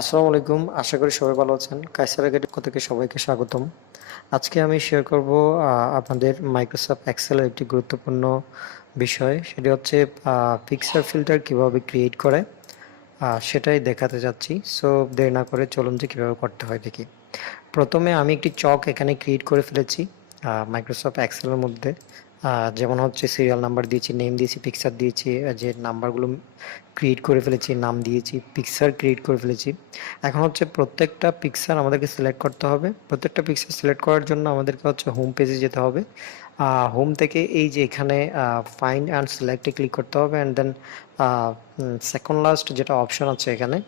আসসালামু আলাইকুম, আশা করি সবাই ভালো আছেন। কায়সার একাডেমি পক্ষ থেকে সবাইকে স্বাগতম। আজকে আমি শেয়ার করব আপনাদের মাইক্রোসফট এক্সেলের একটি গুরুত্বপূর্ণ বিষয়। সেটি হচ্ছে পিকচার ফিল্টার কিভাবে ক্রিয়েট করে সেটাই দেখাতে যাচ্ছি। সো দেরি না করে চলুন যে কীভাবে করতে হয় দেখি। প্রথমে আমি একটি চক এখানে ক্রিয়েট করে ফেলেছি মাইক্রোসফট এক্সেলের মধ্যে। যেমন হচ্ছে সিরিয়াল নাম্বার দিয়েছি, নেম দিয়েছি, পিকচার দিয়েছি, যে নাম্বারগুলো ক্রিয়েট করে ফেলেছি, নাম দিয়েছি, পিকচার ক্রিয়েট করে ফেলেছি। এখন হচ্ছে প্রত্যেকটা পিকচার আমাদেরকে সিলেক্ট করতে হবে। প্রত্যেকটা পিকচার সিলেক্ট করার জন্য আমাদেরকে হচ্ছে হোম পেজে যেতে হবে। হোম থেকে এই যে এখানে ফাইন্ড অ্যান্ড সিলেক্টে ক্লিক করতে হবে, অ্যান্ড দেন সেকেন্ড লাস্ট যেটা অপশন আছে এখানে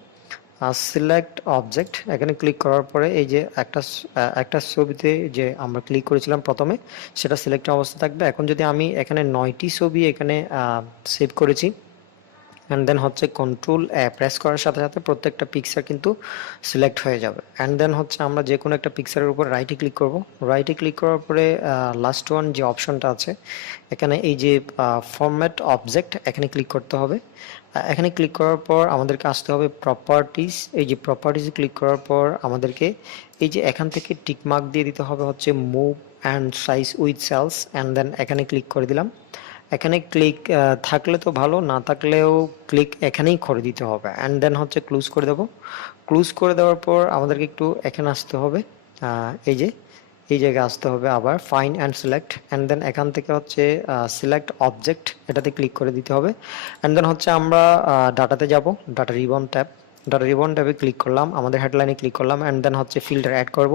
সিলেক্ট অবজেক্ট, এখানে ক্লিক করার পরে এই যে একটা ছবিতে যে আমরা ক্লিক করেছিলাম প্রথমে, সেটা সিলেক্ট অবস্থা থাকবে। এখন যদি আমি এখানে 9টি ছবি এখানে সেভ করেছি, অ্যান্ড দেন হচ্ছে কন্ট্রোল প্রেস করার সাথে সাথে প্রত্যেকটা পিকচার কিন্তু সিলেক্ট হয়ে যাবে। অ্যান্ড দেন হচ্ছে আমরা যে কোনো একটা পিকচারের উপর রাইটে ক্লিক করব। রাইটে ক্লিক করার পরে লাস্ট ওয়ান যে অপশনটা আছে এখানে, এই যে ফরম্যাট অবজেক্ট, এখানে ক্লিক করতে হবে। এখানে ক্লিক করার পর আমাদেরকে আসতে হবে প্রপার্টিস। এই যে প্রপার্টিসে ক্লিক করার পর আমাদেরকে এই যে এখান থেকে টিক মার্ক দিয়ে দিতে হবে হচ্ছে move and size with cells, and then এখানে ক্লিক করে দিলাম। এখানে ক্লিক থাকলে তো ভালো, না থাকলেও ক্লিক এখানেই করে দিতে হবে। অ্যান্ড দেন হচ্ছে ক্লোজ করে দেব। ক্লোজ করে দেওয়ার পর আমাদেরকে একটু এখানে আসতে হবে, এই যে এই জায়গায় আসতে হবে, আবার find and select, and then এখান থেকে হচ্ছে সিলেক্ট অবজেক্ট, এটাতে ক্লিক করে দিতে হবে। অ্যান্ড দেন হচ্ছে আমরা ডাটাতে যাব, data ribbon tab, data ribbon ট্যাবে ক্লিক করলাম, আমাদের হেডলাইনে ক্লিক করলাম, অ্যান্ড দেন হচ্ছে ফিল্টার অ্যাড করব।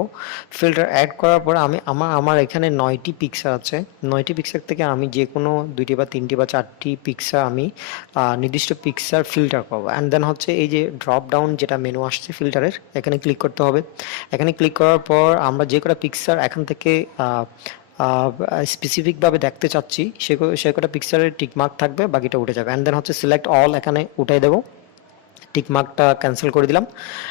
ফিল্টার অ্যাড করার পর আমি আমার এখানে 9টি পিকচার আছে। 9টি পিকচার থেকে আমি যে কোনো 2টি বা 3টি বা 4টি পিকচার আমি নির্দিষ্ট পিকচার ফিল্টার করব। অ্যান্ড দেন হচ্ছে এই যে ড্রপ ডাউন যেটা মেনু আসছে ফিল্টারের, এখানে ক্লিক করতে হবে। এখানে ক্লিক করার পর আমরা যে কটা পিকচার এখান থেকে স্পেসিফিকভাবে দেখতে চাচ্ছি সে কটা পিকচারের টিকমার্ক থাকবে, বাকিটা উঠে যাবে। অ্যান্ড দেন হচ্ছে সিলেক্ট অল, এখানে উঠাই দেবো, টিকমার্কটা ক্যান্সেল করে দিলাম।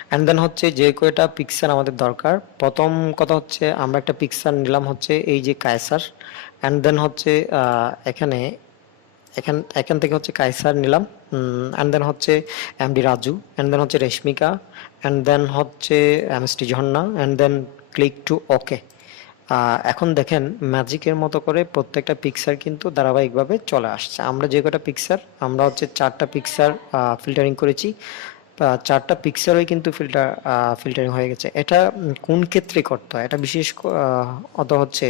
অ্যান্ড দেন হচ্ছে যে কয়টা পিকচার আমাদের দরকার, প্রথম কথা হচ্ছে আমরা একটা পিকচার নিলাম হচ্ছে এই যে কায়সার। অ্যান্ড দেন হচ্ছে এখানে এখান থেকে হচ্ছে কায়সার নিলাম। অ্যান্ড দেন হচ্ছে এমডি রাজু, অ্যান্ড দেন হচ্ছে রেশমিকা, অ্যান্ড দেন হচ্ছে MST Jharna, and then click to okay. এখন দেখেন ম্যাজিকের মতো করে প্রত্যেকটা পিকচার কিন্তু ধারাবাহিকভাবে চলে আসছে। আমরা যে কটা পিকচার, আমরা হচ্ছে 4টা পিকচার ফিল্টারিং করেছি, 4টা পিকচারই কিন্তু ফিল্টারিং হয়ে গেছে। এটা কোন ক্ষেত্রে করতে হয়, এটা অত হচ্ছে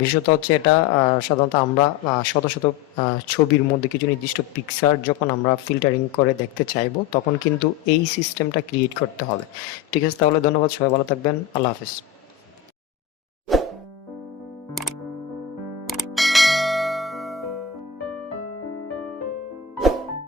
বিশেষত হচ্ছে এটা সাধারণত আমরা শত শত ছবির মধ্যে কিছু নির্দিষ্ট পিকচার যখন আমরা ফিল্টারিং করে দেখতে চাইবো, তখন কিন্তু এই সিস্টেমটা ক্রিয়েট করতে হবে। ঠিক আছে, তাহলে ধন্যবাদ, সবাই ভালো থাকবেন, আল্লাহ হাফেজ।